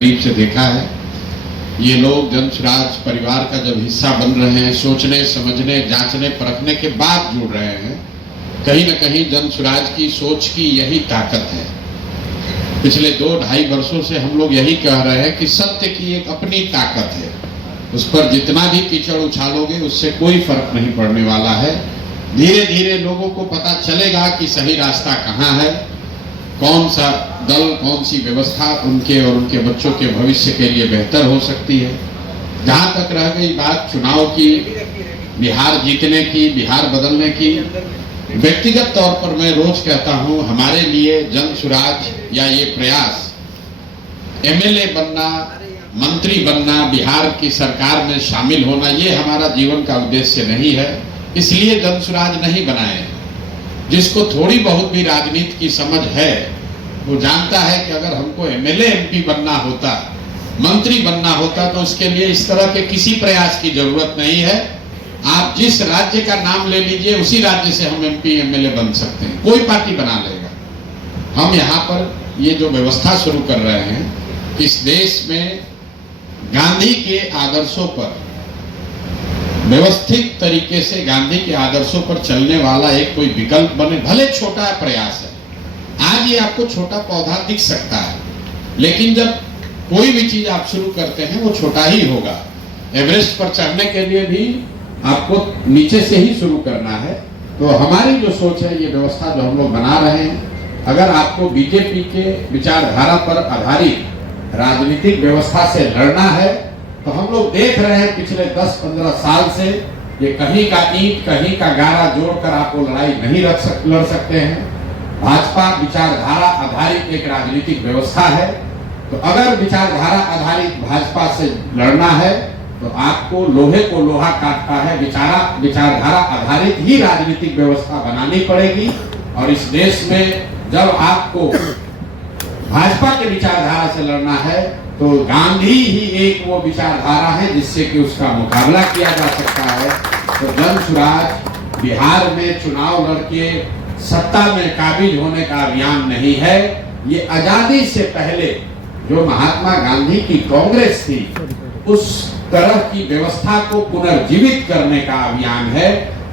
करीब से देखा है। ये लोग जन स्वराज परिवार का जब हिस्सा बन रहे हैं, सोचने समझने जांचने परखने के बाद जुड़ रहे हैं, कहीं न कहीं जन स्वराज की सोच की यही ताकत है। पिछले 2-2.5 वर्षों से हम लोग यही कह रहे हैं कि सत्य की एक अपनी ताकत है, उस पर जितना भी कीचड़ उछालोगे उससे कोई फर्क नहीं पड़ने वाला है। धीरे धीरे लोगों को पता चलेगा कि सही रास्ता कहाँ है, कौन सा दल, कौन सी व्यवस्था उनके और उनके बच्चों के भविष्य के लिए बेहतर हो सकती है। जहाँ तक रह गई बात चुनाव की, बिहार जीतने की, बिहार बदलने की, व्यक्तिगत तौर पर मैं रोज कहता हूँ, हमारे लिए जन स्वराज या ये प्रयास एमएलए बनना, मंत्री बनना, बिहार की सरकार में शामिल होना, ये हमारा जीवन का उद्देश्य नहीं है। इसलिए जन स्वराज नहीं बनाए। जिसको थोड़ी बहुत भी राजनीति की समझ है वो जानता है कि अगर हमको एमएलए एमपी बनना होता, मंत्री बनना होता, तो उसके लिए इस तरह के किसी प्रयास की जरूरत नहीं है। आप जिस राज्य का नाम ले लीजिए, उसी राज्य से हम एमपी एमएलए बन सकते हैं, कोई पार्टी बना लेगा। हम यहाँ पर ये जो व्यवस्था शुरू कर रहे हैं, इस देश में गांधी के आदर्शों पर, व्यवस्थित तरीके से गांधी के आदर्शों पर चलने वाला एक कोई विकल्प बने, भले छोटा प्रयास है। आज ये आपको छोटा पौधा दिख सकता है, लेकिन जब कोई भी चीज आप शुरू करते हैं वो छोटा ही होगा। एवरेस्ट पर चढ़ने के लिए भी आपको नीचे से ही शुरू करना है। तो हमारी जो सोच है, ये व्यवस्था जो हम लोग बना रहे हैं, अगर आपको बीजेपी के विचारधारा पर आधारित राजनीतिक व्यवस्था से लड़ना है, तो हम लोग देख रहे हैं पिछले 10-15 साल से, ये कहीं का ईंट कहीं का गारा जोड़कर आपको लड़ाई नहीं लड़ सकते हैं। भाजपा विचारधारा आधारित एक राजनीतिक व्यवस्था है, तो अगर विचारधारा आधारित भाजपा से लड़ना है तो आपको लोहे को लोहा काटता है, विचारधारा आधारित ही राजनीतिक व्यवस्था बनानी पड़ेगी। और इस देश में जब आपको भाजपा के विचारधारा से लड़ना है, तो गांधी ही एक वो विचारधारा है जिससे कि उसका मुकाबला किया जा सकता है। तो जन स्वराज बिहार में चुनाव लड़के सत्ता में काबिज होने का अभियान नहीं है। ये आजादी से पहले जो महात्मा गांधी की कांग्रेस थी, उस तरह की व्यवस्था को पुनर्जीवित करने का अभियान है।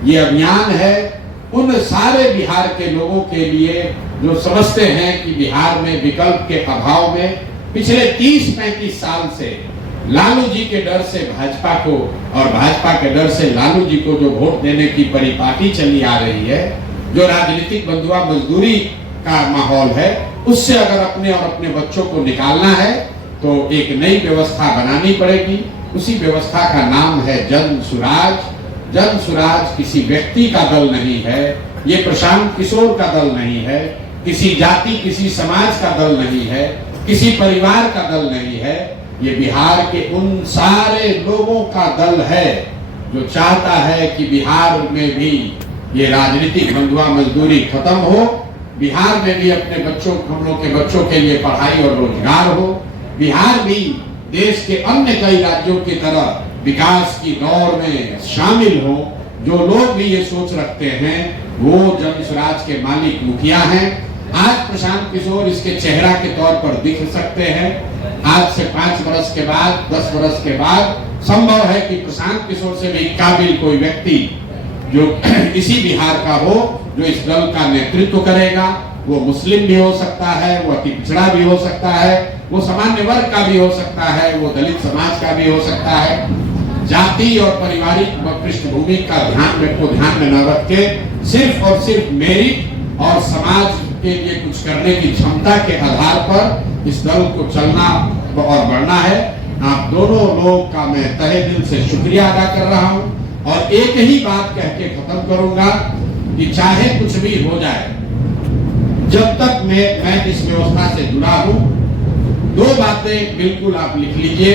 ये अभियान है उन सारे बिहार के लोगों के लिए जो समझते हैं कि बिहार में विकल्प के अभाव में पिछले 30-35 साल से लालू जी के डर से भाजपा को और भाजपा के डर से लालू जी को जो वोट देने की परिपाटी चली आ रही है, जो राजनीतिक बंधुआ मजदूरी का माहौल है, उससे अगर अपने और अपने बच्चों को निकालना है तो एक नई व्यवस्था बनानी पड़ेगी। उसी व्यवस्था का नाम है जन स्वराज। जन स्वराज किसी व्यक्ति का दल नहीं है, ये प्रशांत किशोर का दल नहीं है, किसी जाति किसी समाज का दल नहीं है, किसी परिवार का दल नहीं है। ये बिहार के उन सारे लोगों का दल है जो चाहता है कि बिहार में भी ये राजनीतिक बंधुआ मजदूरी खत्म हो, बिहार में भी अपने बच्चों, हम लोग के बच्चों के लिए पढ़ाई और रोजगार हो, बिहार भी देश के अन्य कई राज्यों की तरह विकास की दौड़ में शामिल हो। जो लोग भी ये सोच रखते हैं वो जन स्वराज के मालिक मुखिया हैं। आज प्रशांत किशोर इसके चेहरा के तौर पर दिख सकते हैं। आज से 5 वर्ष के बाद, 10 वर्ष के बाद संभव है कि प्रशांत किशोर से भी काबिल कोई व्यक्ति जो इसी बिहार का हो, जो इस दल का नेतृत्व करेगा। वो मुस्लिम भी हो सकता है, वो अति पिछड़ा भी हो सकता है, वो सामान्य वर्ग का भी हो सकता है, वो दलित समाज का भी हो सकता है। जाति और पारिवारिक पृष्ठभूमि का ध्यान में न रख के सिर्फ और सिर्फ मेरिट और समाज के लिए कुछ करने की क्षमता के आधार पर इस दल को चलना और बढ़ना है। आप दोनों लोग का मैं तहे दिल से शुक्रिया अदा कर रहा हूं और एक ही बात कह के खत्म करूंगा कि चाहे कुछ भी हो जाए, जब तक मैं इस व्यवस्था से जुड़ा हूं, 2 बातें बिल्कुल आप लिख लीजिए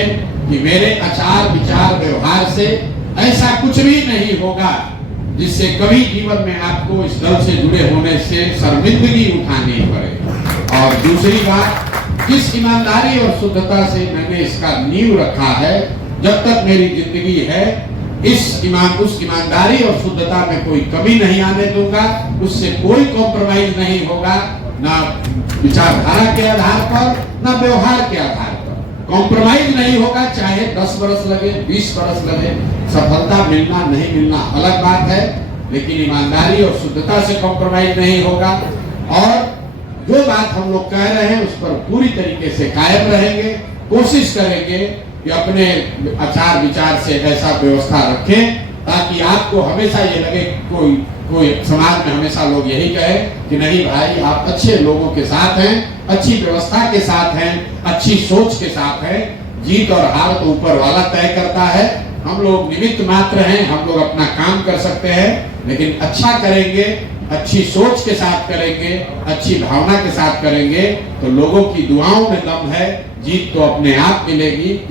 कि मेरे आचार विचार व्यवहार से ऐसा कुछ भी नहीं होगा जिससे कभी जीवन में आपको इस दल से जुड़े होने से शर्मिंदगी उठानी पड़े। और दूसरी बात, जिस ईमानदारी और शुद्धता से मैंने इसका नींव रखा है, जब तक मेरी जिंदगी है, उस ईमानदारी और शुद्धता में कोई कमी नहीं आने दूंगा। उससे कोई कॉम्प्रोमाइज नहीं होगा, ना विचारधारा के आधार पर, ना व्यवहार के आधार पर। कॉम्प्रोमाइज नहीं होगा, चाहे 10 बरस लगे, 20 बरस लगे, सफलता मिलना नहीं मिलना अलग बात है, लेकिन ईमानदारी और शुद्धता से कॉम्प्रोमाइज नहीं होगा। और जो बात हम लोग कह रहे हैं उस पर पूरी तरीके से कायम रहेंगे, कोशिश करेंगे कि अपने आचार विचार से ऐसा व्यवस्था रखें ताकि आपको हमेशा ये लगे, कोई समाज में हमेशा लोग यही कहे कि नहीं भाई आप अच्छे लोगों के साथ हैं, अच्छी व्यवस्था के साथ हैं, अच्छी सोच के साथ हैं। जीत और हार तो ऊपर वाला तय करता है, हम लोग निमित्त मात्र हैं, हम लोग अपना काम कर सकते हैं, लेकिन अच्छा करेंगे, अच्छी सोच के साथ करेंगे, अच्छी भावना के साथ करेंगे तो लोगों की दुआओं में दम है, जीत तो अपने आप मिलेगी।